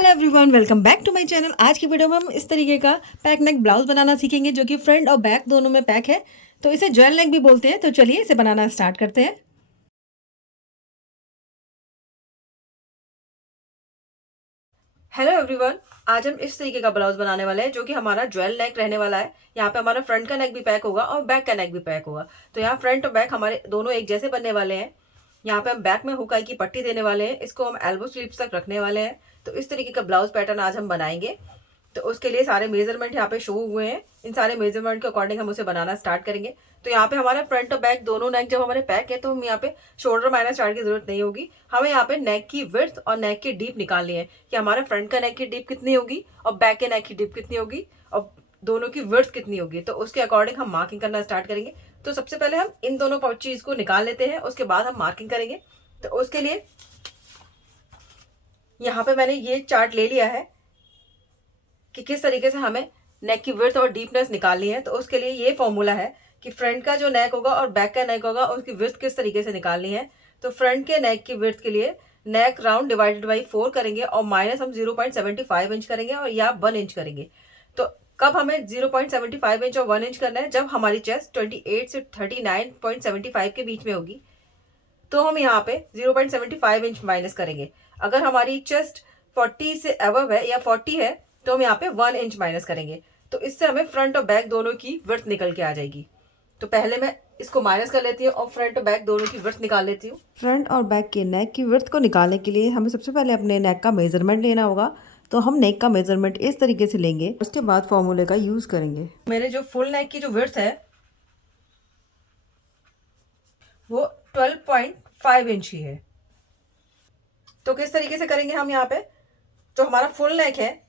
Hello everyone, welcome back to my channel. आज की video में हम इस तरीके का पैक नेक ब्लाउज बनाना सीखेंगे जो कि फ्रंट और बैक दोनों में पैक है। तो इसे ज्वेल नेक भी बोलते हैं। तो चलिए इसे बनाना स्टार्ट करते हैं। हेलो एवरीवन, आज हम इस तरीके का ब्लाउज बनाने वाले हैं जो कि हमारा ज्वेल नेक रहने वाला है। यहाँ पे हमारा फ्रंट का नेक भी पैक होगा और बैक का नेक भी पैक होगा। तो यहाँ फ्रंट और बैक हमारे दोनों एक जैसे बनने वाले हैं। यहाँ पे हम बैक में हुकाई की पट्टी देने वाले हैं, इसको हम एल्बो स्लीव्स तक रखने वाले हैं। तो इस तरीके का ब्लाउज पैटर्न आज हम बनाएंगे। तो उसके लिए सारे मेजरमेंट यहाँ पे शो हुए हैं। इन सारे मेजरमेंट के अकॉर्डिंग हम उसे बनाना स्टार्ट करेंगे। तो यहाँ पे हमारा फ्रंट और बैक दोनों नेक जब हमारे पैक है तो हम यहाँ पे शोल्डर माइनस स्टार्ट की जरूरत नहीं होगी। हमें यहाँ पे नेक की विड्थ और नेक की डीप निकालनी है कि हमारे फ्रंट का नेक की डीप कितनी होगी और बैक के नेक की डीप कितनी होगी और दोनों की विड्थ कितनी होगी। तो उसके अकॉर्डिंग हम मार्किंग करना स्टार्ट करेंगे। तो सबसे पहले हम इन दोनों चीज को निकाल लेते हैं, उसके बाद हम मार्किंग करेंगे। तो उसके लिए यहाँ पे मैंने ये चार्ट ले लिया है कि किस तरीके से हमें नेक की विड्थ और डीपनेस निकालनी है। तो उसके लिए ये फॉर्मूला है कि फ्रंट का जो नेक होगा और बैक का नेक होगा उसकी विड्थ किस तरीके से निकालनी है। तो फ्रंट के नेक की विड्थ के लिए नेक राउंड डिवाइडेड बाई 4 करेंगे और माइनस हम 0.75 इंच करेंगे और या 1 इंच करेंगे। तो कब हमें 0.75 इंच और 1 इंच करना है? जब हमारी चेस्ट 28 से 39.75 के बीच में होगी तो हम यहाँ पे 0.75 इंच माइनस करेंगे। अगर हमारी चेस्ट 40 से अबव है या 40 है तो हम यहाँ पे 1 इंच माइनस करेंगे। तो इससे हमें फ्रंट और बैक दोनों की विड्थ निकल के आ जाएगी। तो पहले मैं इसको माइनस कर लेती हूँ और फ्रंट और बैक दोनों की विड्थ निकाल लेती हूँ। फ्रंट और बैक के नेक की विड्थ को निकालने के लिए हमें सबसे पहले अपने नेक का मेजरमेंट लेना होगा। तो हम नेक का मेजरमेंट इस तरीके से लेंगे, उसके बाद फॉर्मूले का यूज करेंगे। मेरे जो फुल नेक की जो विड्थ है वो 12.5 इंच की है। तो किस तरीके से करेंगे हम यहाँ पे? जो हमारा फुल नेक है,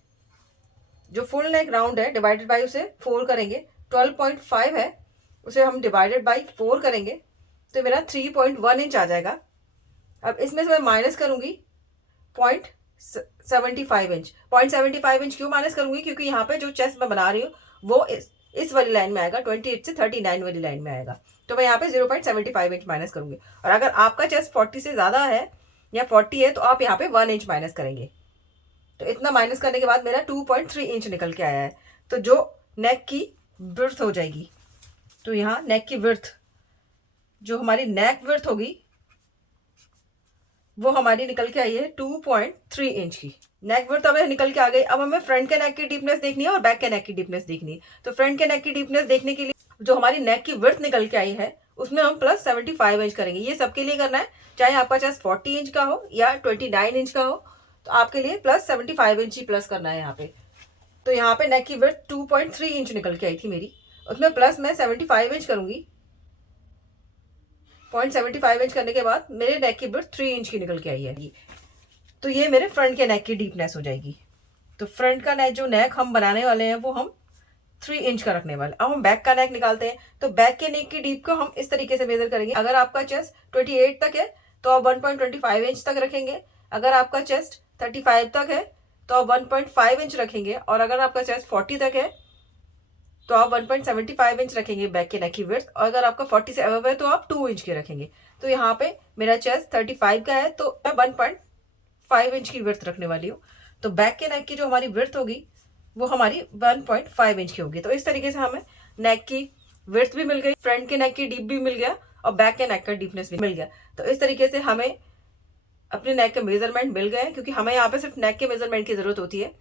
जो फुल नेक राउंड है डिवाइडेड बाई उसे 4 करेंगे। 12.5 है, उसे हम डिवाइडेड बाई 4 करेंगे तो मेरा 3.1 इंच आ जाएगा। अब इसमें से मैं माइनस करूंगी 0.75 इंच। 0.75 इंच क्यों माइनस करूंगी? क्योंकि यहाँ पे जो चेस्ट मैं बना रही हूँ वो इस वाली लाइन में आएगा, 28 से 39 वाली लाइन में आएगा। तो मैं यहाँ पे 0.75 इंच माइनस करूंगी। और अगर आपका चेस्ट 40 से ज्यादा है या 40 है तो आप यहाँ पे 1 इंच माइनस करेंगे। तो इतना माइनस करने के बाद मेरा 2.3 इंच निकल के आया है। तो जो नेक की विड्थ हो जाएगी, तो यहाँ नेक की विड्थ, जो हमारी नेक विड्थ होगी वो हमारी निकल के आई है 2.3 इंच की। नेक विड्थ अब निकल के आ गई। अब हमें फ्रंट के नेक की डीपनेस देखनी है और बैक के नेक की डीपनेस देखनी है। तो फ्रंट के नेक की डीपनेस देखने के लिए जो हमारी नेक की विड्थ निकल के आई है उसमें हम प्लस 75 इंच करेंगे। ये सबके लिए करना है, चाहे आपका चेस्ट 40 इंच का हो या 29 इंच का हो, तो आपके लिए प्लस 75 इंच ही प्लस करना है यहाँ पे। तो यहाँ पे नेक की विड्थ 2.3 इंच निकल के आई थी मेरी, उसमें प्लस मैं 75 इंच करूंगी। 0.75 इंच करने के बाद मेरे नेक की विड्थ 3 इंच की निकल के आई है। तो ये मेरे फ्रंट के नेक की डीपनेस हो जाएगी। तो फ्रंट का नेक, जो नेक हम बनाने वाले हैं वो हम 3 इंच का रखने वाले। अब हम बैक का नेक निकालते हैं। तो बैक के नेक की डीप को हम इस तरीके से मेजर करेंगे। अगर आपका चेस्ट 28 तक है तो आप 1.25 इंच तक रखेंगे। अगर आपका चेस्ट 35 तक है तो आप 1.5 इंच रखेंगे। और अगर आपका चेस्ट 40 तक है तो आप 1.75 इंच रखेंगे बैक के नेक की विड्थ। और अगर आपका 40 से अबव है तो आप 2 इंच के रखेंगे। तो यहाँ पे मेरा चेस्ट 35 का है तो मैं 1.5 इंच की विड्थ रखने वाली हूँ। तो बैक के नेक की जो हमारी विड्थ होगी वो हमारी 1.5 इंच की होगी। तो इस तरीके से हमें नेक की विड्थ भी मिल गई, फ्रंट के नेक की डीप भी मिल गया और बैक के नेक का डीपनेस भी मिल गया। तो इस तरीके से हमें अपने नेक के मेजरमेंट मिल गए, क्योंकि हमें यहाँ पे सिर्फ नेक के मेजरमेंट की जरूरत होती है।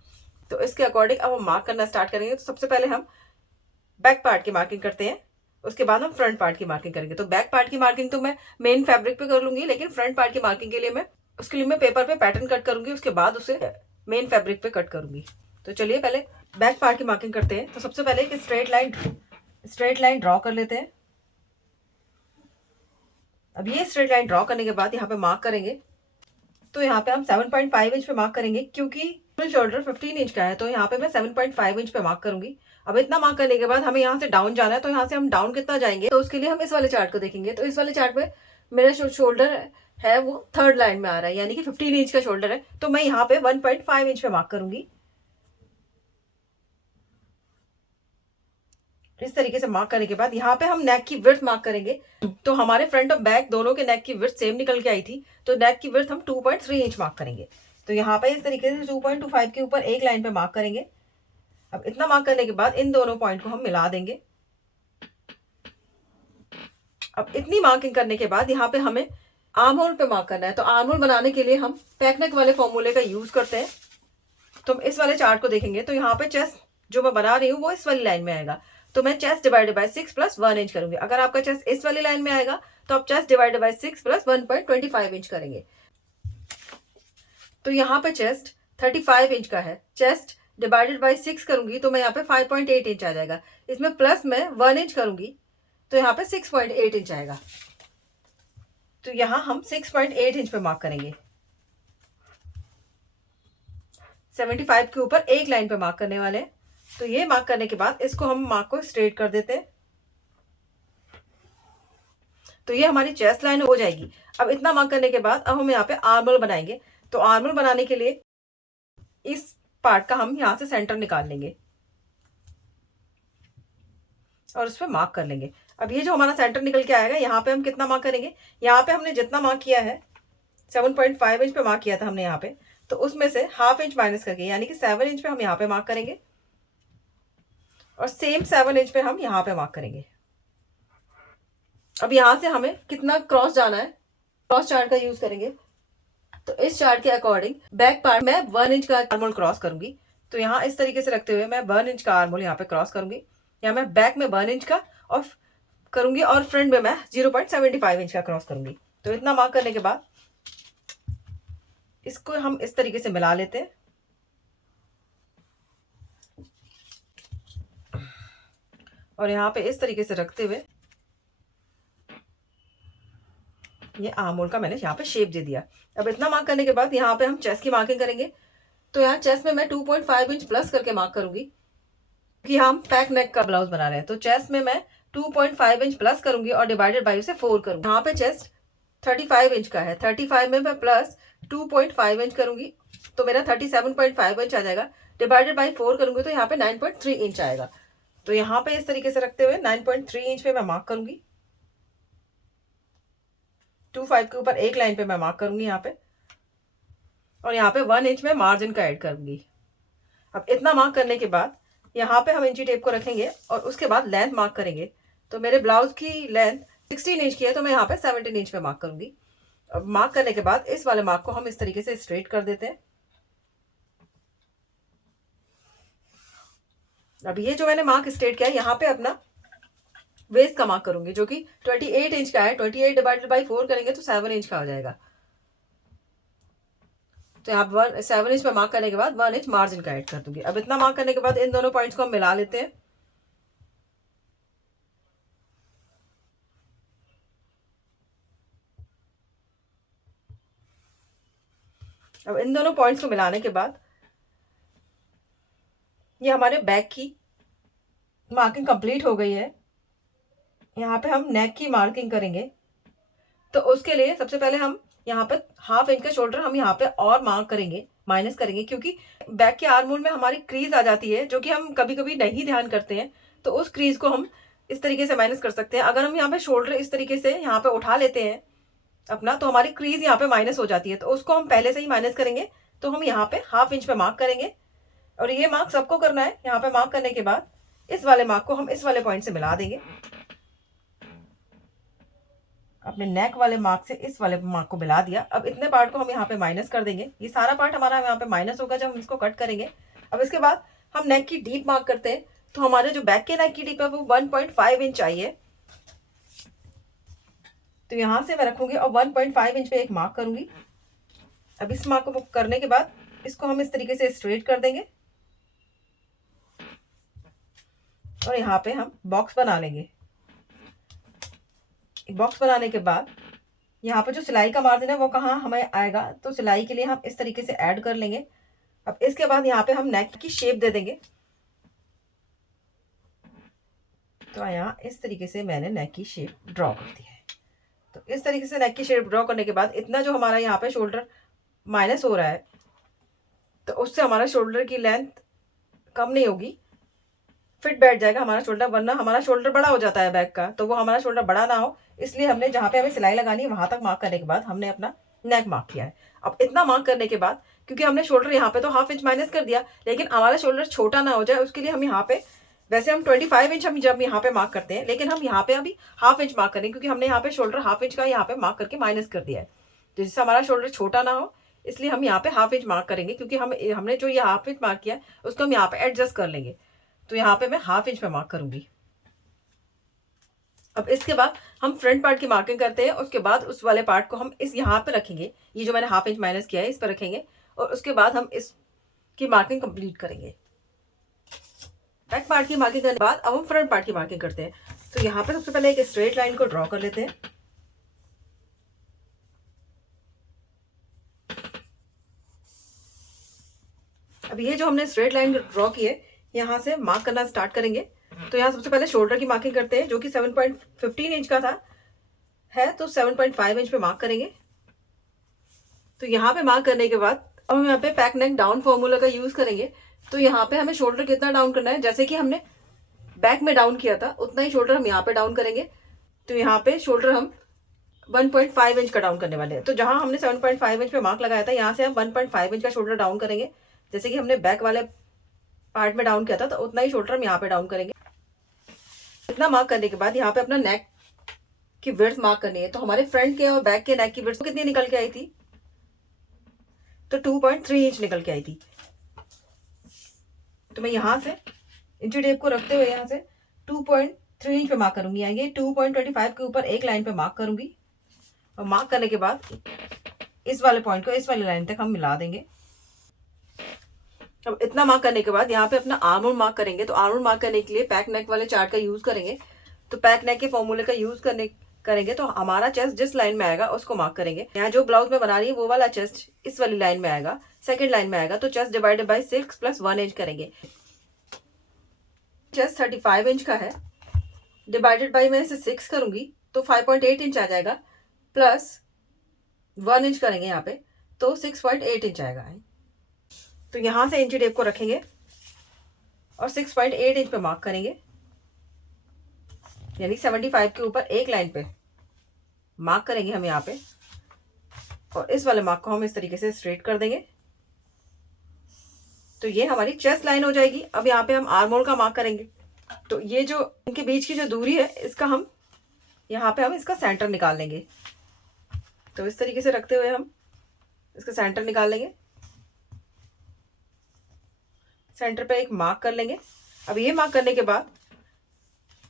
तो इसके अकॉर्डिंग अब हम मार्क करना स्टार्ट करेंगे। तो सबसे पहले हम बैक पार्ट की मार्किंग करते हैं, उसके बाद हम फ्रंट पार्ट की मार्किंग करेंगे। तो बैक पार्ट की मार्किंग तो मैं मेन फैब्रिक पे कर लूंगी, लेकिन फ्रंट पार्ट की मार्किंग के लिए मैं पेपर पे पैटर्न कट करूंगी, उसके बाद उसे मेन फैब्रिक पे कट करूंगी। तो चलिए पहले बैक पार्ट की मार्किंग करते हैं। तो सबसे पहले एक स्ट्रेट लाइन ड्रॉ कर लेते हैं। अब ये स्ट्रेट लाइन ड्रॉ करने के बाद यहाँ पे मार्क करेंगे। तो यहाँ पे हम 7.5 इंच पे मार्क करेंगे, क्योंकि फुल शोल्डर 15 इंच का है। तो यहाँ पे मैं 7.5 इंच पे मार्क करूंगी। अब इतना मार्क करने के बाद हमें यहाँ से डाउन जाना है। तो यहाँ से हम डाउन कितना जाएंगे, तो उसके लिए हम इस वाले चार्ट को देखेंगे। तो इस वाले चार्ट में मेरा जो शोल्डर है वो थर्ड लाइन में आ रहा है, यानी कि 15 इंच का शोल्डर है। तो मैं यहाँ पे 1.5 इंच पे मार्क करूंगी। इस तरीके से मार्क करने के बाद यहाँ पे हम नेक की विड्थ मार्क करेंगे। तो हमारे फ्रंट और बैक दोनों के नेक की विड्थ सेम निकल के आई थी, तो नेक की विड्थ हम 2.3 इंच मार्क करेंगे। तो यहाँ पे इस तरीके से 2.25 के ऊपर एक लाइन पे मार्क करेंगे। अब इतना मार्क करने के बाद इन दोनों पॉइंट को हम मिला देंगे। अब इतनी मार्किंग करने के बाद यहाँ पे हमें आर्म होल पे मार्क करना है। तो आर्म होल बनाने के लिए हम पैकनेक वाले फॉर्मूले का यूज करते हैं। तो हम इस वाले चार्ट को देखेंगे तो यहाँ पे चेस्ट जो मैं बना रही हूँ वो इस वाली लाइन में आएगा। तो मैं chest divided by 6 plus 1 inch करूंगी। अगर आपका चेस्ट इस वाली लाइन में आएगा तो आप chest divided by 6 plus 1.25 inch करेंगे। तो यहाँ पे चेस्ट 35 इंच का है, चेस्ट डिवाइडेड बाय 6 करूंगी तो मैं यहाँ पे 5.8 इंच आ जाएगा। इसमें प्लस में 1 इंच करूंगी तो यहाँ पे 6.8 इंच आएगा। तो यहाँ हम 6.8 इंच पे मार्क करेंगे। 75 के ऊपर एक लाइन पे मार्क करने वाले हैं। तो ये मार्क करने के बाद इसको हम मार्क को स्ट्रेट कर देते हैं। तो ये हमारी चेस्ट लाइन हो जाएगी। अब इतना मार्क करने के बाद अब हम यहाँ पे आर्म होल बनाएंगे। तो आर्म होल बनाने के लिए इस पार्ट का हम यहाँ से सेंटर निकाल लेंगे और उस पर मार्क कर लेंगे। अब ये जो हमारा सेंटर निकल के आएगा यहाँ पे हम कितना मार्क करेंगे, यहाँ पे हमने जितना मार्क किया है 7.5 इंच पे मार्क किया था हमने यहाँ पे, तो उसमें से हाफ इंच माइनस करके यानी कि 7 इंच पे हम यहाँ पे मार्क करेंगे और सेम 7 इंच पे हम यहाँ पे मार्क करेंगे। अब यहाँ से हमें कितना क्रॉस जाना है, क्रॉस चार्ट का यूज करेंगे। तो इस चार्ट के अकॉर्डिंग बैक पार्ट में 1 इंच का आर्म होल क्रॉस करूंगी। तो यहाँ इस तरीके से रखते हुए मैं 1 इंच का आर्म होल यहाँ पे क्रॉस करूंगी। या मैं बैक में 1 इंच का और करूंगी और फ्रंट में मैं 0.75 इंच का क्रॉस करूंगी। तो इतना मार्क करने के बाद इसको हम इस तरीके से मिला लेते हैं। और यहाँ पे इस तरीके से रखते हुए ये आर्म होल का मैंने यहाँ पे शेप दे दिया। अब इतना मार्क करने के बाद यहाँ पे हम चेस्ट की मार्किंग करेंगे। तो यहाँ चेस्ट में मैं 2.5 इंच प्लस करके मार्क करूंगी कि हम पैक नेक का ब्लाउज बना रहे हैं। तो चेस्ट में मैं 2.5 इंच प्लस करूंगी और डिवाइडेड बाई से 4 करूंगी। यहाँ पे चेस्ट 35 इंच का है, 35 में मैं प्लस 2.5 इंच करूंगी तो मेरा 37.5 इंच आ जाएगा। डिवाइडेड बाई 4 करूंगी तो यहाँ पे 9.3 इंच आएगा। तो यहाँ पे इस तरीके से रखते हुए 9.3 इंच पे मैं मार्क करूंगी। 2.5 के ऊपर एक लाइन पे मैं मार्क करूंगी यहाँ पे और यहाँ पे 1 इंच में मार्जिन का ऐड करूंगी। अब इतना मार्क करने के बाद यहाँ पे हम इंची टेप को रखेंगे और उसके बाद लेंथ मार्क करेंगे। तो मेरे ब्लाउज की लेंथ 16 इंच की है तो मैं यहाँ पे 17 इंच पे मार्क करूंगी। अब मार्क करने के बाद इस वाले मार्क को हम इस तरीके से स्ट्रेट कर देते हैं। अब ये जो मैंने मार्क स्ट्रेट किया है यहाँ पे अपना वेस्ट का मार्क करूंगी जो कि 28 इंच का है। 28 डिवाइडेड बाई 4 करेंगे तो 7 इंच का हो जाएगा। तो यहाँ 7 इंच पे मार्क करने के बाद 1 इंच मार्जिन का ऐड कर दूंगी। अब इतना मार्क करने के बाद इन दोनों पॉइंट्स को हम मिला लेते हैं। अब इन दोनों पॉइंट्स को मिलाने के बाद ये हमारे बैक की मार्किंग कंप्लीट हो गई है। यहाँ पे हम नेक की मार्किंग करेंगे। तो उसके लिए सबसे पहले हम यहाँ पे हाफ इंच का शोल्डर हम यहाँ पे और मार्क करेंगे, माइनस करेंगे, क्योंकि बैक के आर्म होल में हमारी क्रीज आ जाती है जो कि हम कभी कभी नहीं ध्यान करते हैं। तो उस क्रीज को हम इस तरीके से माइनस कर सकते हैं। अगर हम यहाँ पे शोल्डर इस तरीके से यहाँ पे उठा लेते हैं अपना तो हमारी क्रीज यहाँ पे माइनस हो जाती है। तो उसको हम पहले से ही माइनस करेंगे। तो हम यहाँ पे हाफ इंच पे मार्क करेंगे और ये मार्क सबको करना है। यहाँ पे मार्क करने के बाद इस वाले मार्क को हम इस वाले पॉइंट से मिला देंगे। अपने नेक वाले मार्क से इस वाले मार्क को मिला दिया। अब इतने पार्ट को हम यहाँ पे माइनस कर देंगे। ये सारा पार्ट हमारा यहाँ पे माइनस होगा जब हम इसको कट करेंगे। अब इसके बाद हम नेक की डीप मार्क करते हैं। तो हमारे जो बैक के नेक की डीप है वो 1.5 इंच चाहिए। तो यहाँ से मैं रखूंगी और 1.5 इंच पे एक मार्क करूंगी। अब इस मार्क को करने के बाद इसको हम इस तरीके से स्ट्रेट कर देंगे और यहाँ पे हम बॉक्स बना लेंगे। बॉक्स बनाने के बाद यहाँ पे जो सिलाई का मार्जिन है वो कहाँ हमें आएगा, तो सिलाई के लिए हम इस तरीके से ऐड कर लेंगे। अब इसके बाद यहाँ पे हम नेक की शेप दे देंगे। तो यहाँ इस तरीके से मैंने नेक की शेप ड्रॉ कर दी है। तो इस तरीके से नेक की शेप ड्रॉ करने के बाद इतना जो हमारा यहाँ पे शोल्डर माइनस हो रहा है तो उससे हमारा शोल्डर की लेंथ कम नहीं होगी, फिट बैठ जाएगा हमारा शोल्डर। वरना हमारा शोल्डर बड़ा हो जाता है बैक का, तो वो हमारा शोल्डर बड़ा ना हो इसलिए हमने जहाँ पे हमें सिलाई लगानी है वहां तक मार्क करने के बाद हमने अपना नेक मार्क किया है। अब इतना मार्क करने के बाद, क्योंकि हमने शोल्डर यहाँ पे तो हाफ इंच माइनस कर दिया, लेकिन हमारा शोल्डर छोटा ना हो जाए उसके लिए हम यहाँ पे, वैसे हम 25 इंच हम जब यहाँ पे मार्क करते हैं, लेकिन हम यहाँ पे अभी हाफ इंच मार्क करेंगे, क्योंकि हमने यहाँ पे शोल्डर हाफ इंच का यहाँ पे मार्क करके माइनस कर दिया है। तो जिससे हमारा शोल्डर छोटा ना हो, इसलिए हम यहाँ पे हाफ इंच मार्क करेंगे, क्योंकि हमने जो ये हाफ इंच मार्क किया है उसको हम यहाँ पे एडजस्ट कर लेंगे। तो यहाँ पे मैं हाफ इंच पे मार्क करूंगी। अब इसके बाद हम फ्रंट पार्ट की मार्किंग करते हैं, उसके बाद उस वाले पार्ट को हम इस यहाँ पे रखेंगे, ये जो मैंने हाफ इंच माइनस किया है इस पर रखेंगे, और उसके बाद हम इसकी मार्किंग कंप्लीट करेंगे। बैक पार्ट की मार्किंग करने के बाद अब हम फ्रंट पार्ट की मार्किंग करते हैं। तो यहाँ पे सबसे पहले एक स्ट्रेट लाइन को ड्रॉ कर लेते हैं। अब ये जो हमने स्ट्रेट लाइन ड्रॉ की है, यहाँ से मार्क करना स्टार्ट करेंगे। तो यहाँ सबसे पहले शोल्डर की मार्किंग करते हैं, जो कि 7.15 इंच का था है, तो 7.5 इंच पे मार्क करेंगे। तो यहाँ पे मार्क करने के बाद अब हम यहाँ पे पैक नेक डाउन फॉर्मूला का यूज करेंगे। तो यहाँ पे हमें शोल्डर कितना डाउन करना है, जैसे कि हमने बैक में डाउन किया था उतना ही शोल्डर हम यहाँ पे डाउन करेंगे। तो यहाँ पे शोल्डर हम 1.5 इंच का डाउन करने वाले हैं। तो जहां हमने 7.5 इंच पे मार्क लगाया था, यहाँ से हम 1.5 इंच का शोल्डर डाउन करेंगे, जैसे कि हमने बैक वाले पार्ट में डाउन किया था, तो उतना ही शोल्डर हम यहाँ पे डाउन करेंगे। इतना मार्क करने के बाद यहाँ पे अपना नेक की विड्थ मार्क करनी है। तो हमारे फ्रंट के और बैक के नेक की विड्थ कितनी निकल के आई थी, तो 2.3 इंच निकल के आई थी। तो मैं यहाँ से इंची टेप को रखते हुए यहाँ से 2.3 इंच पे मार्क करूंगी, आएंगे 2.25 के ऊपर एक लाइन पे मार्क करूंगी, और मार्क करने के बाद इस वाले पॉइंट को इस वाली लाइन तक हम मिला देंगे। अब इतना मार्क करने के बाद यहाँ पे अपना आर्म होल मार्क करेंगे। तो आर्म होल मार्क करने के लिए पैक नेक वाले चार्ट का यूज करेंगे। तो पैक नेक के फॉर्मूले का यूज करेंगे तो हमारा चेस्ट जिस लाइन में आएगा उसको मार्क करेंगे। यहाँ जो ब्लाउज में बना रही है वो वाला चेस्ट इस वाली लाइन में आएगा, सेकेंड लाइन में आएगा। तो चेस्ट डिवाइडेड बाई 6 + 1 इंच करेंगे। चेस्ट 35 इंच का है, डिवाइडेड बाई मैं इसे 6 करूंगी तो 5.8 इंच आ जाएगा, प्लस 1 इंच करेंगे यहाँ पे तो 6.8 इंच आएगा। तो यहाँ से इंची टेप को रखेंगे और 6.8 इंच पे मार्क करेंगे, यानी 75 के ऊपर एक लाइन पे मार्क करेंगे हम यहाँ पे, और इस वाले मार्क को हम इस तरीके से स्ट्रेट कर देंगे। तो ये हमारी चेस्ट लाइन हो जाएगी। अब यहाँ पे हम आर्म होल का मार्क करेंगे। तो ये जो इनके बीच की जो दूरी है, इसका हम यहाँ पे हम इसका सेंटर निकाल लेंगे। तो इस तरीके से रखते हुए हम इसका सेंटर निकाल लेंगे, सेंटर पे एक मार्क कर लेंगे। अब ये मार्क करने के बाद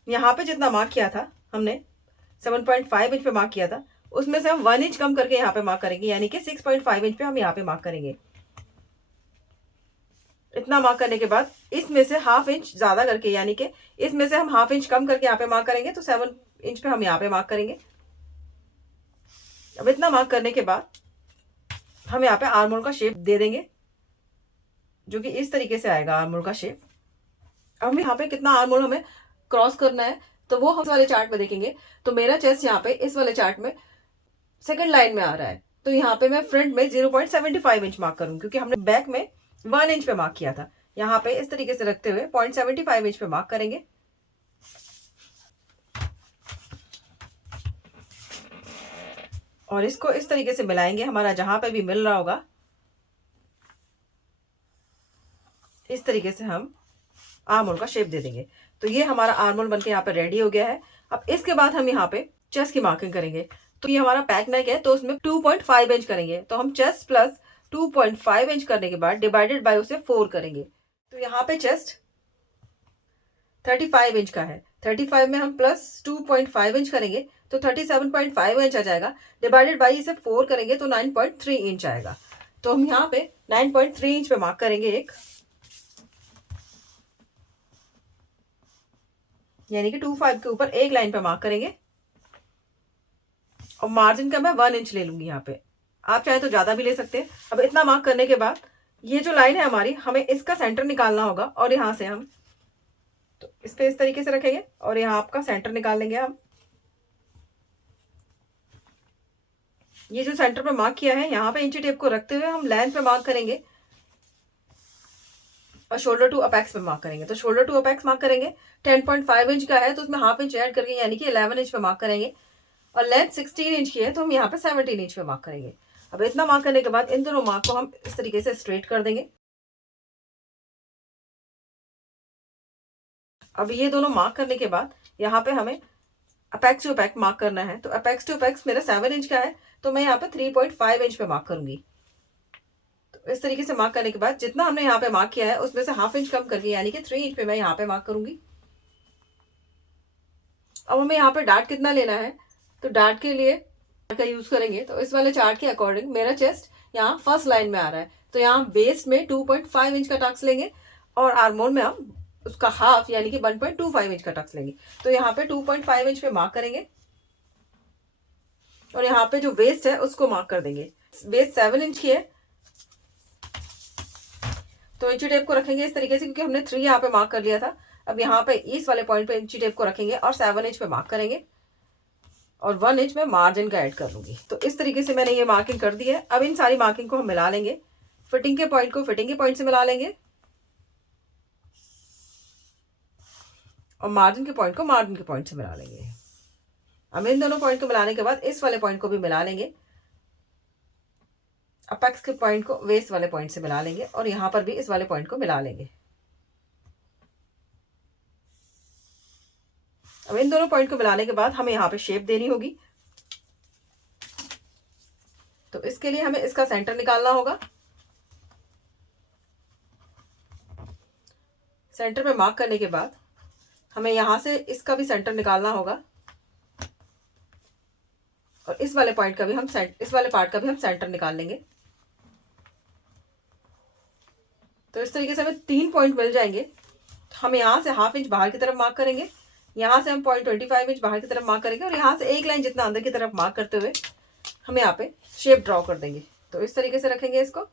यहाँ पे जितना मार्क किया था हमने 7.5 इंच पे मार्क किया था, उसमें से हम 1 इंच कम करके यहाँ पे मार्क करेंगे, यानी कि 6.5 इंच पे हम यहाँ पे मार्क करेंगे। इतना मार्क करने के बाद इसमें से हाफ इंच ज्यादा करके, यानी कि इसमें से हम हाफ इंच कम करके यहाँ पे मार्क करेंगे, तो 7 इंच पे हम यहाँ पे मार्क करेंगे। अब इतना मार्क करने के बाद हम यहाँ पे आर्म होल का शेप दे देंगे, जो कि इस तरीके से आएगा आर्म होल का शेप। अब हम यहाँ पे कितना आर्म होल हमें क्रॉस करना है तो वो हम इस वाले चार्ट में देखेंगे। तो मेरा चेस्ट यहाँ पे इस वाले चार्ट में सेकंड लाइन में आ रहा है, तो यहाँ पे मैं फ्रंट में 0.75 इंच मार्क करूँ, क्योंकि हमने बैक में 1 इंच पे मार्क किया था। यहाँ पे इस तरीके से रखते हुए 0.75 इंच पे मार्क करेंगे। और इसको इस तरीके से मिलाएंगे, हमारा जहां पे भी मिल रहा होगा इस तरीके से हम आर्म होल का शेप दे देंगे। तो ये हमारा आर्म होल बनके यहाँ पे रेडी हो गया है। अब इसके बाद हम यहाँ पे चेस्ट की मार्किंग करेंगे। तो ये हमारा पैक नेक है, तो उसमें 2.5 इंच करेंगे। तो हम चेस्ट प्लस 2.5 इंच करने के बाद डिवाइडेड बाय उसे 4 करेंगे। तो यहाँ पे चेस्ट 35 इंच का है, 35 में हम प्लस 2.5 इंच करेंगे तो 37.5 इंच आ जाएगा, डिवाइडेड बाई इसे 4 करेंगे तो 9.3 इंच आएगा। तो हम यहाँ पे 9.3 इंच पे मार्क करेंगे एक, यानी कि 25 के ऊपर एक लाइन पे मार्क करेंगे, और मार्जिन का मैं 1 इंच ले लूंगी यहाँ पे, आप चाहे तो ज्यादा भी ले सकते हैं। अब इतना मार्क करने के बाद ये जो लाइन है हमारी, हमें इसका सेंटर निकालना होगा, और यहाँ से हम तो इस पे इस तरीके से रखेंगे और यहाँ आपका सेंटर निकाल लेंगे हम। ये जो सेंटर पे मार्क किया है, यहाँ पे इंची टेप को रखते हुए हम लेंथ पे मार्क करेंगे और शोल्डर टू अपेक्स पे मार्क करेंगे। तो शोल्डर टू अपेक्स मार्क करेंगे, 10.5 इंच का है तो उसमें हाफ इंच ऐड करके यानी कि 11 इंच पे मार्क करेंगे, और लेंथ 16 इंच की है तो हम यहाँ पे 17 इंच पे मार्क करेंगे। अब इतना मार्क करने के बाद इन दोनों मार्क को हम इस तरीके से स्ट्रेट कर देंगे। अब ये दोनों मार्क करने के बाद यहाँ पे हमें अपेक्स टू अपेक्स मार्क करना है। तो अपेक्स टू अपेक्स मेरा 7 इंच का है, तो मैं यहाँ पे 3.5 इंच पे मार्क करूंगी। तो इस तरीके से मार्क करने के बाद जितना हमने यहाँ पे मार्क किया है उसमें से हाफ इंच कम करके यानी कि 3 इंच पे मैं यहाँ पे मार्क करूंगी। अब हमें यहाँ पे डार्ट कितना लेना है, तो डार्ट के लिए का यूज करेंगे। तो इस वाले चार्ट के अकॉर्डिंग मेरा चेस्ट यहाँ फर्स्ट लाइन में आ रहा है, तो यहाँ वेस्ट में 2.5 इंच का टक्स लेंगे और आर्मोल में हम उसका हाफ यानी कि 1.25 इंच का टक्स लेंगे। तो यहाँ पे 2.5 इंच पे मार्क करेंगे और यहाँ पे जो वेस्ट है उसको मार्क कर देंगे। वेस्ट 7 इंच की है, तो इंची टेप को रखेंगे इस तरीके से, क्योंकि हमने 3 यहाँ पे मार्क कर लिया था। अब यहाँ पे इस वाले पॉइंट पे इंची टेप को रखेंगे और 7 इंच पे मार्क करेंगे और 1 इंच में मार्जिन का ऐड कर लूंगी। तो इस तरीके से मैंने ये मार्किंग कर दी है। अब इन सारी मार्किंग को हम मिला लेंगे। फिटिंग के पॉइंट को फिटिंग के पॉइंट से मिला लेंगे और मार्जिन के पॉइंट को मार्जिन के पॉइंट से मिला लेंगे। अब इन दोनों पॉइंट को मिलाने के बाद इस वाले पॉइंट को भी मिला लेंगे, अपेक्स के पॉइंट को वेस्ट वाले पॉइंट से मिला लेंगे और यहाँ पर भी इस वाले पॉइंट को मिला लेंगे। अब इन दोनों पॉइंट को मिलाने के बाद हमें यहाँ पे शेप देनी होगी। तो इसके लिए हमें इसका सेंटर निकालना होगा। सेंटर पे मार्क करने के बाद हमें यहाँ से इसका भी सेंटर निकालना होगा और इस वाले पॉइंट का भी हम इस वाले पार्ट का भी हम सेंटर निकाल लेंगे। तो इस तरीके से हमें 3 पॉइंट मिल जाएंगे। तो हम यहाँ से हाफ इंच बाहर की तरफ मार्क करेंगे, यहाँ से हम 0.25 इंच बाहर की तरफ मार्क करेंगे और यहाँ से एक लाइन जितना अंदर की तरफ मार्क करते हुए हम यहाँ पे शेप ड्रॉ कर देंगे। तो इस तरीके से रखेंगे इसको।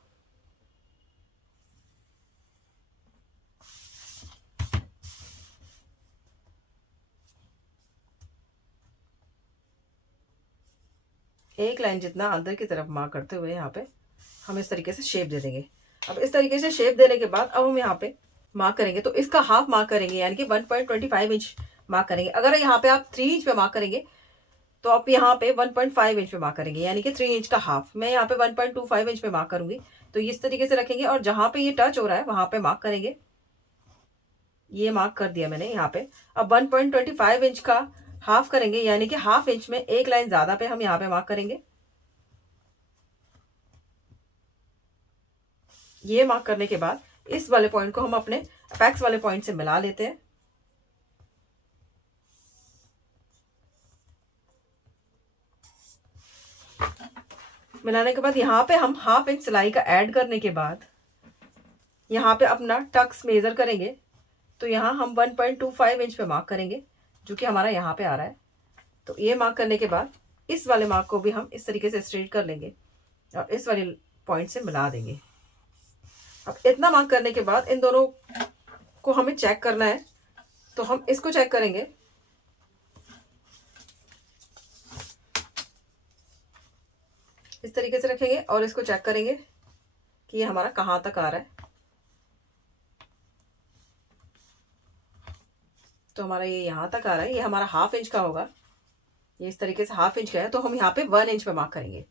एक लाइन जितना अंदर की तरफ मार्क करते हुए यहाँ पे हम इस तरीके से शेप दे देंगे। अब इस तरीके से शेप देने के बाद अब हम यहाँ पे मार्क करेंगे। तो इसका हाफ मार्क करेंगे यानी कि 1.25 इंच मार्क करेंगे। अगर यहाँ पे आप 3 इंच पे मार्क करेंगे तो आप यहाँ पे 1.5 इंच पे मार्क करेंगे यानी कि 3 इंच का हाफ। मैं यहाँ पे 1.25 इंच पे मार्क करूंगी। तो इस तरीके से रखेंगे और जहां पे ये टच हो रहा है वहां पे मार्क करेंगे। ये मार्क कर दिया मैंने यहाँ पे। अब 1.25 इंच का हाफ करेंगे यानी कि हाफ इंच में एक लाइन ज्यादा पे हम यहाँ पे मार्क करेंगे। ये मार्क करने के बाद इस वाले पॉइंट को हम अपने अपेक्स वाले पॉइंट से मिला लेते हैं। मिलाने के बाद यहाँ पे हम हाफ इंच सिलाई का ऐड करने के बाद यहाँ पे अपना टक्स मेजर करेंगे। तो यहाँ हम 1.25 इंच पे मार्क करेंगे जो कि हमारा यहाँ पे आ रहा है। तो ये मार्क करने के बाद इस वाले मार्क को भी हम इस तरीके से स्ट्रेट कर लेंगे और इस वाले पॉइंट से मिला देंगे। अब इतना मार्क करने के बाद इन दोनों को हमें चेक करना है। तो हम इसको चेक करेंगे। इस तरीके से रखेंगे और इसको चेक करेंगे कि ये हमारा कहाँ तक आ रहा है। तो हमारा ये यहाँ तक आ रहा है। ये हमारा हाफ इंच का होगा। ये इस तरीके से हाफ इंच का है, तो हम यहाँ पे 1 इंच पे मार्क करेंगे।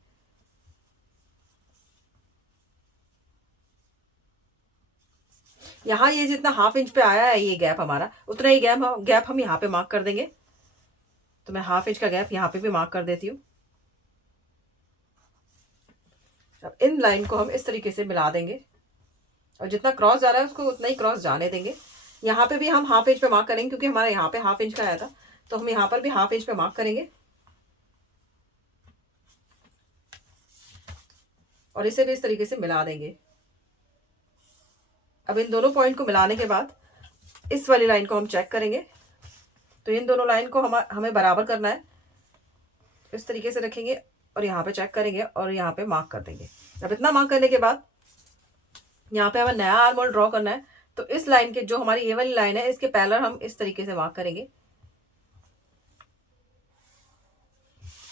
यहाँ ये जितना हाफ इंच पे आया है ये गैप हमारा, उतना ही गैप हम यहाँ पे मार्क कर देंगे। तो मैं हाफ इंच का गैप यहाँ पे भी मार्क कर देती हूँ। अब इन लाइन को हम इस तरीके से मिला देंगे और जितना क्रॉस जा रहा है उसको उतना ही क्रॉस जाने देंगे। यहाँ पे भी हम हाफ इंच पे मार्क करेंगे क्योंकि हमारा यहाँ पे हाफ इंच का आया था, तो हम यहाँ पर भी हाफ इंच पे मार्क करेंगे और इसे भी इस तरीके से मिला देंगे। अब इन दोनों पॉइंट को मिलाने के बाद इस वाली लाइन को हम चेक करेंगे। तो इन दोनों लाइन को हमें बराबर करना है। इस तरीके से रखेंगे और यहाँ पे चेक करेंगे और यहाँ पे मार्क कर देंगे। अब इतना मार्क करने के बाद यहाँ पे हमें नया आर्म होल ड्रॉ करना है। तो इस लाइन के जो हमारी ये वाली लाइन है इसके पैरेलल हम इस तरीके से मार्क करेंगे।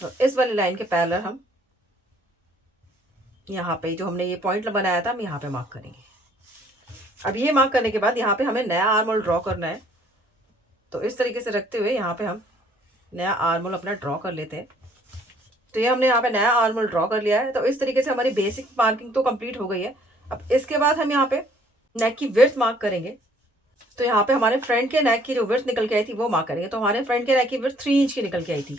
तो इस वाली लाइन के पैरेलल हम यहाँ पे जो हमने ये पॉइंट बनाया था हम यहाँ पे मार्क करेंगे। अब ये मार्क करने के बाद यहाँ पे हमें नया आर्म होल ड्रॉ करना है। तो इस तरीके से रखते हुए यहाँ पे हम नया आर्म होल अपना ड्रॉ कर लेते हैं तो ये हमने यहाँ पे नया आर्म होल ड्रॉ कर लिया है। तो इस तरीके से हमारी बेसिक मार्किंग तो कंप्लीट हो गई है। अब इसके बाद हम यहाँ पे नेक की विड्थ मार्क करेंगे। तो यहाँ पे हमारे फ्रंट के नेक की जो विड्थ निकल के आई थी वो मार्क करेंगे। तो हमारे फ्रंट के नेक की विड्थ 3 इंच की निकल के आई थी।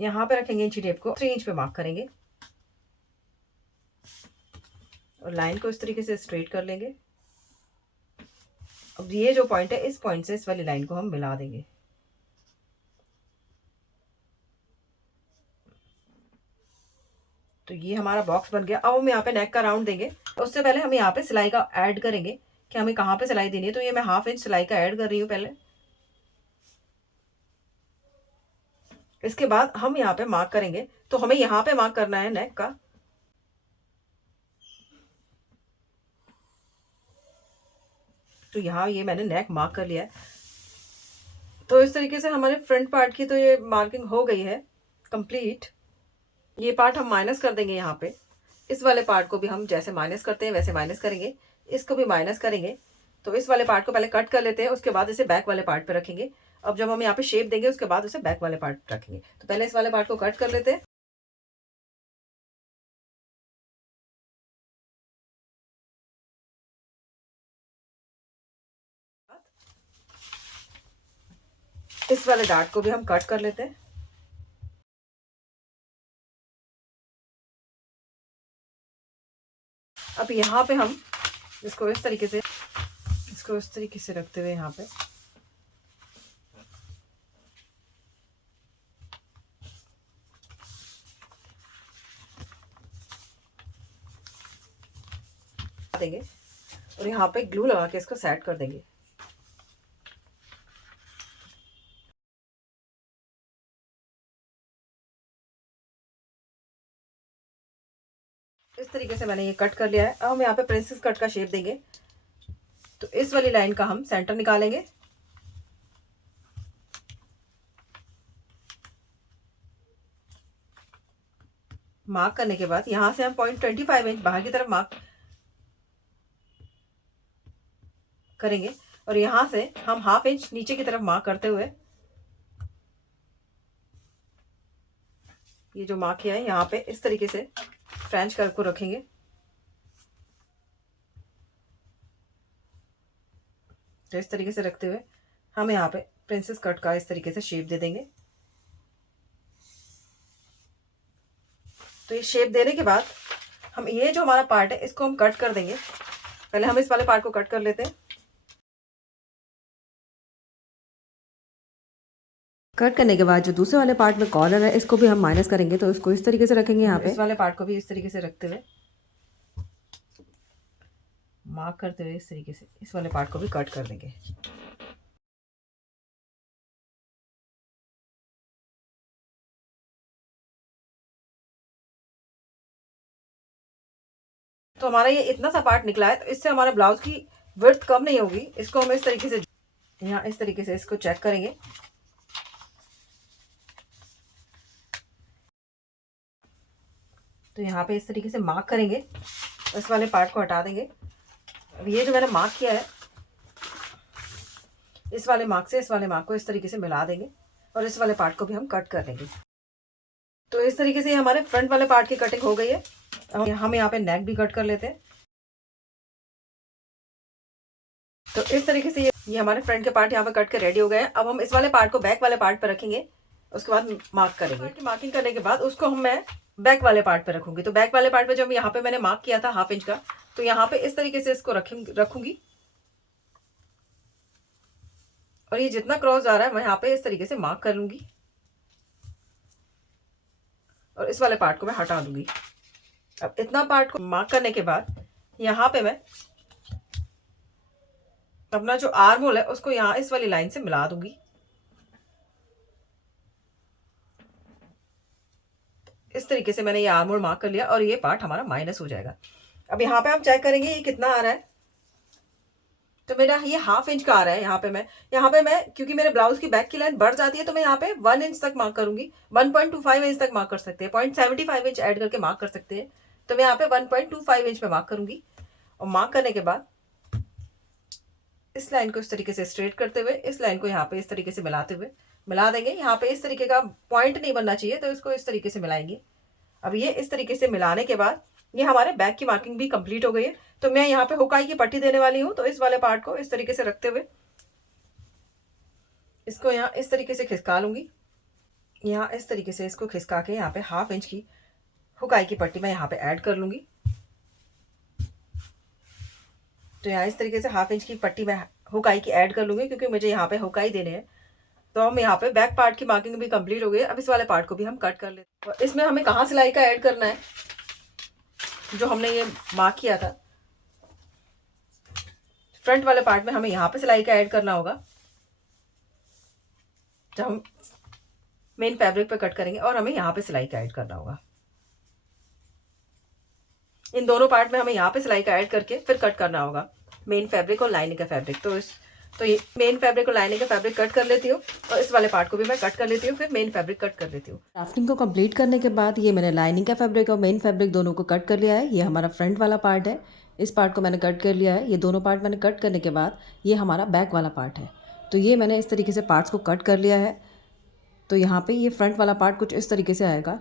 यहाँ पे रखेंगे इंची टेप को, 3 इंच पे मार्क करेंगे और लाइन को इस तरीके से स्ट्रेट कर लेंगे। अब ये जो पॉइंट है, इस पॉइंट से इस वाली लाइन को हम मिला देंगे। तो ये हमारा बॉक्स बन गया। अब हम यहाँ पे नेक का राउंड देंगे। उससे पहले हम यहाँ पे सिलाई का ऐड करेंगे कि हमें कहाँ पे सिलाई देनी है। तो ये मैं 1/2 इंच सिलाई का ऐड कर रही हूँ पहले। इसके बाद हम यहाँ पे मार्क करेंगे। तो हमें यहाँ पे मार्क करना है नेक का। तो यहाँ ये मैंने नेक मार्क कर लिया है। तो इस तरीके से हमारे फ्रंट पार्ट की तो ये मार्किंग हो गई है कंप्लीट। ये पार्ट हम माइनस कर देंगे यहाँ पे। इस वाले पार्ट को भी हम जैसे माइनस करते हैं वैसे माइनस करेंगे, इसको भी माइनस करेंगे। तो इस वाले पार्ट को पहले कट कर लेते हैं, उसके बाद इसे बैक वाले पार्ट पे रखेंगे। अब जब हम यहाँ पे शेप देंगे उसके बाद उसे बैक वाले पार्ट पे रखेंगे। तो पहले इस वाले पार्ट को कट कर लेते हैं। इस वाले डार्ट को भी हम कट कर लेते हैं। अब यहाँ पे हम इसको इस तरीके से रखते हुए यहाँ पे देंगे और यहाँ पे ग्लू लगा के इसको सेट कर देंगे। इस तरीके से मैंने ये कट कर लिया है। अब हम यहाँ पे प्रिंसेस कट का शेप देंगे। तो इस वाली लाइन का हम सेंटर निकालेंगे। मार्क करने के बाद यहाँ से हम 0.25 इंच बाहर की तरफ मार्क करेंगे और यहाँ से हम 1/2 इंच नीचे की तरफ मार्क करते हुए ये जो मार्क किया है यहाँ पे इस तरीके से फ्रेंच कर्व को रखेंगे। तो इस तरीके से रखते हुए हम यहाँ पे प्रिंसेस कट का इस तरीके से शेप दे देंगे। तो ये शेप देने के बाद हम ये जो हमारा पार्ट है इसको हम कट कर देंगे। पहले हम इस वाले पार्ट को कट कर लेते हैं। कट करने के बाद जो दूसरे वाले पार्ट में कॉर्नर है इसको भी हम माइनस करेंगे। तो इसको इस तरीके से रखेंगे। यहाँ पे इस वाले पार्ट को भी इस तरीके से रखते हुए मार्क करते हुए इस तरीके से इस वाले पार्ट को भी कट कर देंगे। तो हमारा ये इतना सा पार्ट निकला है। तो इससे हमारा ब्लाउज की विड्थ कम नहीं होगी। इसको हम इस तरीके से यहाँ इस तरीके से इसको चेक करेंगे। तो यहाँ पे इस तरीके से मार्क करेंगे और इस वाले पार्ट को हटा देंगे। अब ये जो मैंने मार्क किया है इस वाले मार्क से इस वाले मार्क को इस तरीके से मिला देंगे और इस वाले पार्ट को भी हम कट कर लेंगे। तो इस तरीके से हमारे फ्रंट वाले पार्ट की कटिंग हो गई है। अब हम यहाँ पे नेक भी कट कर लेते हैं। तो इस तरीके से ये हमारे फ्रंट के पार्ट यहाँ पे कट के रेडी हो गए हैं। अब हम इस वाले पार्ट को बैक वाले पार्ट पर रखेंगे, उसके बाद मार्क करेंगे। मार्किंग करने के बाद उसको मैं बैक वाले पार्ट पे रखूंगी। तो बैक वाले पार्ट पे जो यहाँ पे मैंने मार्क किया था 1/2 इंच का, तो यहाँ पे इस तरीके से इसको रखूंगी और ये जितना क्रॉस आ रहा है मैं यहाँ पे इस तरीके से मार्क कर लूंगी और इस वाले पार्ट को मैं हटा दूंगी। अब इतना पार्ट को मार्क करने के बाद यहाँ पे मैं अपना जो आर्म होल है उसको यहाँ इस वाली लाइन से मिला दूंगी। इस तरीके से मैंने ये आर्म होल मार्क कर लिया और ये पार्ट हमारा माइनस हो जाएगा। अब यहाँ पे हम चेक करेंगे ये कितना आ रहा है। तो मेरा ये 1/2 इंच का आ रहा है। यहाँ पे मैं क्योंकि मेरे ब्लाउज की बैक की लाइन बढ़ जाती है तो मैं यहाँ पे 1 इंच तक मार्क करूंगी। 1.25 इंच तक मार्क कर सकते हैं, 0.75 इंच ऐड करके मार्क कर सकते हैं। तो मैं यहाँ पे 1.25 इंच पे मार्क करूंगी और मार्क करने के बाद इस लाइन को इस तरीके से स्ट्रेट करते हुए इस लाइन को यहाँ पे इस तरीके से मिलाते हुए मिला देंगे। यहाँ पे इस तरीके का पॉइंट नहीं बनना चाहिए, तो इसको इस तरीके से मिलाएंगे। अब ये इस तरीके से मिलाने के बाद ये हमारे बैक की मार्किंग भी कंप्लीट हो गई है। तो मैं यहाँ पे हुकाई की पट्टी देने वाली हूँ। तो इस वाले पार्ट को इस तरीके से रखते हुए इसको यहाँ इस तरीके से खिसका लूंगी। यहाँ इस तरीके से इसको खिसका के यहाँ पे 1/2 इंच की हुकाई की पट्टी मैं यहाँ पे ऐड कर लूंगी। तो यहाँ इस तरीके से 1/2 इंच की पट्टी मैं हुकाई की ऐड कर लूंगी, क्योंकि मुझे यहाँ पे हुकाई देने हैं। तो हम यहाँ पे बैक पार्ट की मार्किंग भी कंप्लीट हो गई। अब इस वाले पार्ट को भी हम कट कर लेते हैं। इसमें हमें कहाँ सिलाई का ऐड करना है, जो हमने ये मार्क किया था फ्रंट वाले पार्ट में, हमें यहाँ पे सिलाई का ऐड करना होगा जब हम मेन फैब्रिक पे कट करेंगे, और हमें यहाँ पे सिलाई का ऐड करना होगा। इन दोनों पार्ट में हमें यहाँ पे सिलाई का ऐड करके फिर कट करना होगा मेन फैब्रिक और लाइनिंग का फैब्रिक। तो ये मेन फैब्रिक और लाइनिंग का फैब्रिक कट कर लेती हूँ, और इस वाले पार्ट को भी मैं कट कर लेती हूँ, फिर मेन फैब्रिक कट कर लेती हूँ। ड्राफ्टिंग को कंप्लीट करने के बाद ये मैंने लाइनिंग का फैब्रिक और मेन फैब्रिक दोनों को कट कर लिया है। ये हमारा फ्रंट वाला पार्ट है, इस पार्ट को मैंने कट कर लिया है। ये दोनों पार्ट मैंने कट करने के बाद ये हमारा बैक वाला पार्ट है। तो ये मैंने इस तरीके से पार्ट्स को कट कर लिया है। तो यहाँ पे ये फ्रंट वाला पार्ट कुछ इस तरीके से आएगा।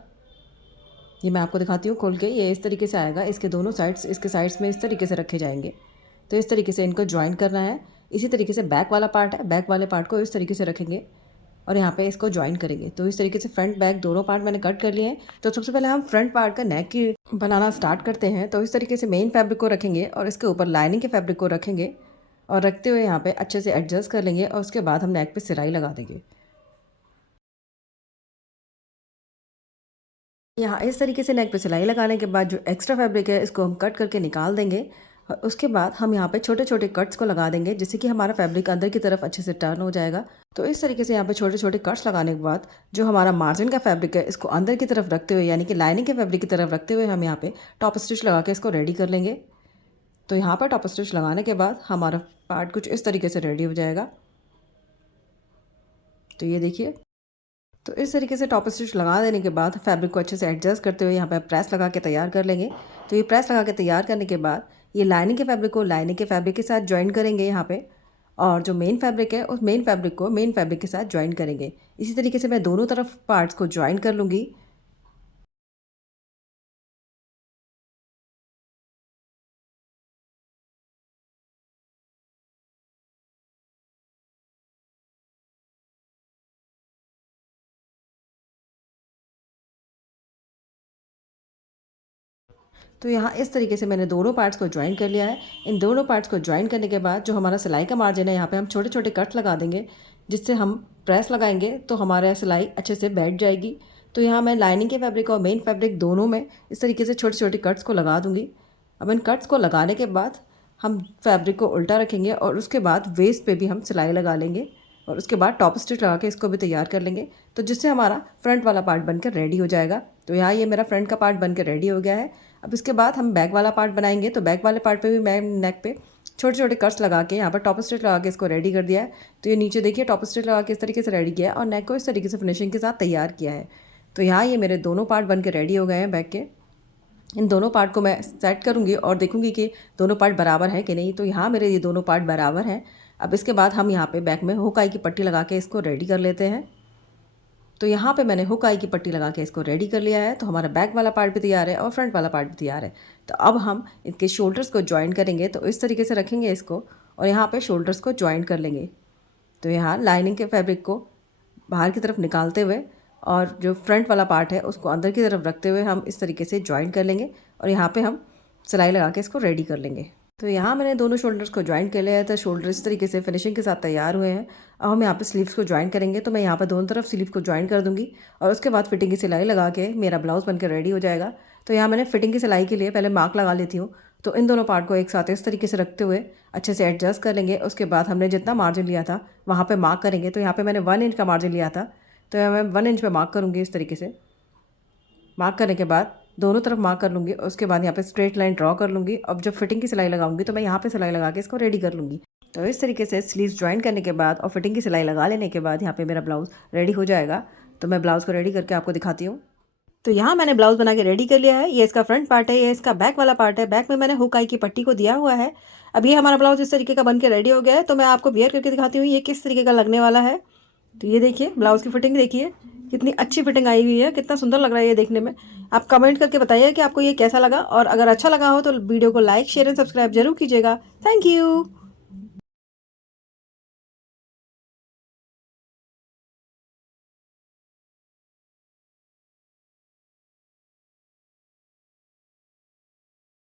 ये मैं आपको दिखाती हूँ खोल के। ये इस तरीके से आएगा। इसके दोनों साइड्स इसके साइड्स में इस तरीके से रखे जाएंगे। तो इस तरीके से इनको ज्वाइन करना है। इसी तरीके से बैक वाला पार्ट है, बैक वाले पार्ट को इस तरीके से रखेंगे और यहाँ पे इसको ज्वाइन करेंगे। तो इस तरीके से फ्रंट बैक दोनों पार्ट मैंने कट कर लिए हैं। तो सबसे पहले हम फ्रंट पार्ट का नेक की बनाना स्टार्ट करते हैं। तो इस तरीके से मेन फैब्रिक को रखेंगे और इसके ऊपर लाइनिंग के फैब्रिक को रखेंगे, और रखते हुए यहाँ पे अच्छे से एडजस्ट कर लेंगे, और उसके बाद हम नेक पे सिलाई लगा देंगे। यहाँ इस तरीके से नेक पे सिलाई लगाने के बाद जो एक्स्ट्रा फैब्रिक है इसको हम कट करके निकाल देंगे, और उसके बाद हम यहाँ पे छोटे छोटे कट्स को लगा देंगे, जिससे कि हमारा फैब्रिक अंदर की तरफ अच्छे से टर्न हो जाएगा। तो इस तरीके से यहाँ पे छोटे छोटे कट्स लगाने के बाद जो हमारा मार्जिन का फैब्रिक है इसको अंदर की तरफ रखते हुए, यानी कि लाइनिंग के फैब्रिक की तरफ रखते हुए, हम यहाँ पे टॉप स्टिच लगा के इसको रेडी कर लेंगे। तो यहाँ पर टॉप स्टिच लगाने के बाद हमारा पार्ट कुछ इस तरीके से रेडी हो जाएगा। तो ये देखिए। तो इस तरीके से टॉप स्टिच लगा देने के बाद फैब्रिक को अच्छे से एडजस्ट करते हुए यहाँ पे प्रेस लगा के तैयार कर लेंगे। तो ये प्रेस लगा के तैयार करने के बाद ये लाइनिंग के फैब्रिक को लाइनिंग के फैब्रिक के साथ ज्वाइन करेंगे यहाँ पे, और जो मेन फैब्रिक है उस मेन फैब्रिक को मेन फैब्रिक के साथ ज्वाइन करेंगे। इसी तरीके से मैं दोनों तरफ पार्ट्स को ज्वाइन कर लूँगी। तो यहाँ इस तरीके से मैंने दोनों पार्ट्स को ज्वाइन कर लिया है। इन दोनों पार्ट्स को ज्वाइन करने के बाद जो हमारा सिलाई का मार्जिन है यहाँ पे हम छोटे छोटे कट लगा देंगे, जिससे हम प्रेस लगाएंगे तो हमारा सिलाई अच्छे से बैठ जाएगी। तो यहाँ मैं लाइनिंग के फैब्रिक और मेन फैब्रिक दोनों में इस तरीके से छोटे छोटे कट्स को लगा दूँगी। अब इन कट्स को लगाने के बाद हम फैब्रिक को उल्टा रखेंगे, और उसके बाद वेस्ट पे भी हम सिलाई लगा लेंगे, और उसके बाद टॉप स्टिच लगा के इसको भी तैयार कर लेंगे। तो जिससे हमारा फ्रंट वाला पार्ट बनकर रेडी हो जाएगा। तो यहाँ ये मेरा फ्रंट का पार्ट बनकर रेडी हो गया है। अब इसके बाद हम बैक वाला पार्ट बनाएंगे। तो बैक वाले पार्ट पे भी मैं नेक पे छोटे छोटे कट्स लगा के यहाँ पर टॉप स्टिच लगा के इसको रेडी कर दिया है। तो ये नीचे देखिए टॉप स्टिच लगा के इस तरीके से रेडी किया है, और नेक को इस तरीके से फिनिशिंग के साथ तैयार किया है। तो यहाँ ये मेरे दोनों पार्ट बन के रेडी हो गए हैं बैक के। इन दोनों पार्ट को मैं सेट करूँगी और देखूँगी कि दोनों पार्ट बराबर हैं कि नहीं। तो यहाँ मेरे ये दोनों पार्ट बराबर हैं। अब इसके बाद हम यहाँ पे बैक में हुक आई की पट्टी लगा के इसको रेडी कर लेते हैं। तो यहाँ पे मैंने हुक आई की पट्टी लगा के इसको रेडी कर लिया है। तो हमारा बैक वाला पार्ट भी तैयार है और फ्रंट वाला पार्ट भी तैयार है। तो अब हम इसके शोल्डर्स को ज्वाइन करेंगे। तो इस तरीके से रखेंगे इसको, और यहाँ पे शोल्डर्स को ज्वाइन कर लेंगे। तो यहाँ लाइनिंग के फैब्रिक को बाहर की तरफ निकालते हुए और जो फ्रंट वाला पार्ट है उसको अंदर की तरफ रखते हुए हम इस तरीके से ज्वाइन कर लेंगे, और यहाँ पे हम सिलाई लगा के इसको रेडी कर लेंगे। तो यहाँ मैंने दोनों शोल्डर्स को ज्वाइन कर लिया है। तो शोल्डर इस तरीके से फिनिशिंग के साथ तैयार हुए हैं। अब हम यहाँ पे स्लीव्स को ज्वाइन करेंगे। तो मैं यहाँ पर दोनों तरफ स्लीव को ज्वाइन कर दूँगी, और उसके बाद फिटिंग की सिलाई लगा के मेरा ब्लाउज़ बनकर रेडी हो जाएगा। तो यहाँ मैंने फिटिंग की सिलाई के लिए पहले मार्क लगा लेती हूँ। तो इन दोनों पार्ट को एक साथ इस तरीके से रखते हुए अच्छे से एडजस्ट कर लेंगे। उसके बाद हमने जितना मार्जिन लिया था वहाँ पर मार्क करेंगे। तो यहाँ पर मैंने 1 इंच का मार्जिन लिया था, तो मैं 1 इंच पे मार्क करूँगी। इस तरीके से मार्क करने के बाद दोनों तरफ मार्क कर लूँगी। उसके बाद यहाँ पे स्ट्रेट लाइन ड्रॉ कर लूँगी। अब जब फिटिंग की सिलाई लगाऊंगी तो मैं यहाँ पे सिलाई लगा के इसको रेडी कर लूँगी। तो इस तरीके से स्लीव्स ज्वाइन करने के बाद और फिटिंग की सिलाई लगा लेने के बाद यहाँ पे मेरा ब्लाउज़ रेडी हो जाएगा। तो मैं ब्लाउज़ को रेडी करके आपको दिखाती हूँ। तो यहाँ मैंने ब्लाउज़ बना के रेडी कर लिया है। ये इसका फ्रंट पार्ट है, ये इसका बैक वाला पार्ट है। बैक में मैंने हुक आई की पट्टी को दिया हुआ है। अब ये हमारा ब्लाउज़ इस तरीके का बन के रेडी हो गया है। तो मैं आपको वियर करके दिखाती हूँ ये किस तरीके का लगने वाला है। तो ये देखिए ब्लाउज़ की फिटिंग देखिए कितनी अच्छी फिटिंग आई हुई है, कितना सुंदर लग रहा है ये देखने में। आप कमेंट करके बताइए कि आपको ये कैसा लगा, और अगर अच्छा लगा हो तो वीडियो को लाइक शेयर एंड सब्सक्राइब जरूर कीजिएगा। Thank you.